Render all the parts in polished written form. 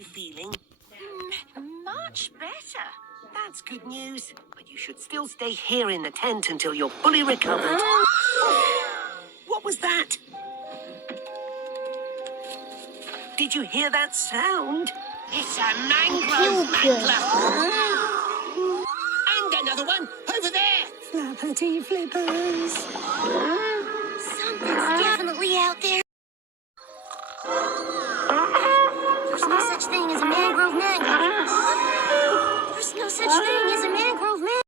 You feeling? Much better. That's good news. But you should still stay here in the tent until you're fully recovered. What was that? Did you hear that sound? It's a mangrove mangler. And another one over there. Flappity flippers. Something's definitely out there. There's no such thing as a mangrove mangler. There's no such thing as a mangrove mangler.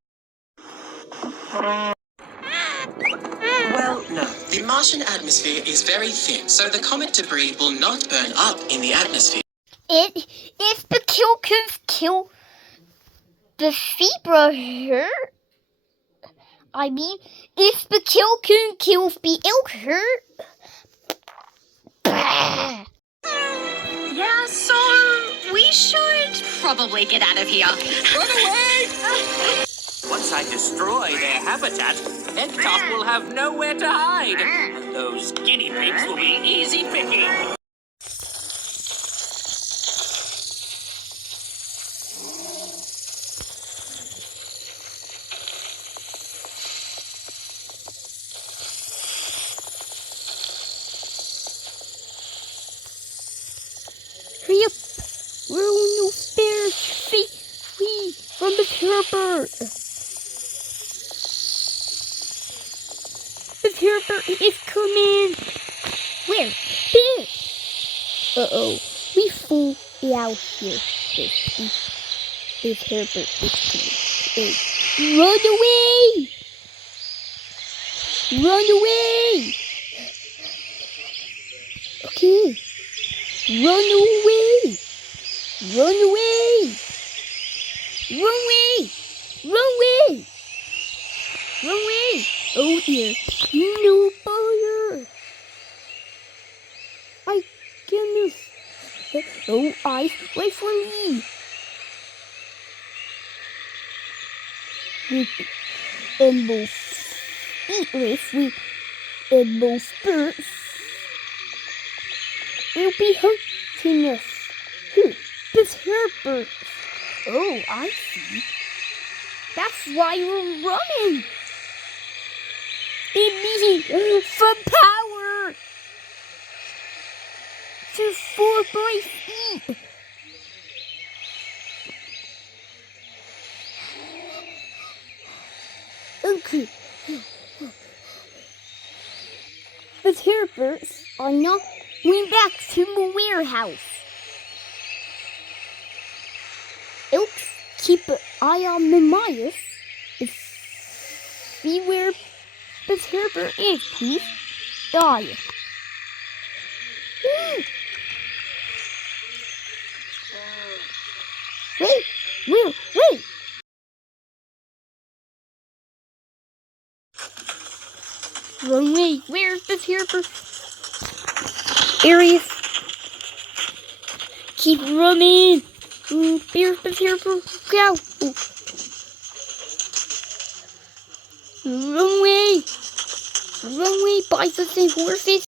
Well, no. The Martian atmosphere is very thin, so the comet debris will not burn up in the atmosphere. If the kill the zebra hurt, I mean, if the kill can kill the elk hurt. Yeah, so we should probably get out of here. Run away! Once I destroy their habitat, Headtop will have nowhere to hide. And those guinea pigs will be easy picking. Hurry up! We're on your stairs, free from the terror. The terror is coming. Where? Here. Uh-oh, we fall out here. The terror is coming. Run away! Run away! Okay. Run away! Run away! Run away! Run away! Run away! Oh dear, no fire! I goodness! Oh, eyes, wait for me! And both eat with and both birds. It'll be hunting us. This Herbert. Oh, I see. That's why we're running. It needs some power to 4 by feet. Okay. The Herberts are not going back to the warehouse. Elks, keep an eye on the mice. See where the Herbert is, please. Die. Wait. Run away. Where's the Herbert? Areas. Keep running. Here's the Herbert. Go. Run away. Run away, bicycles and horses.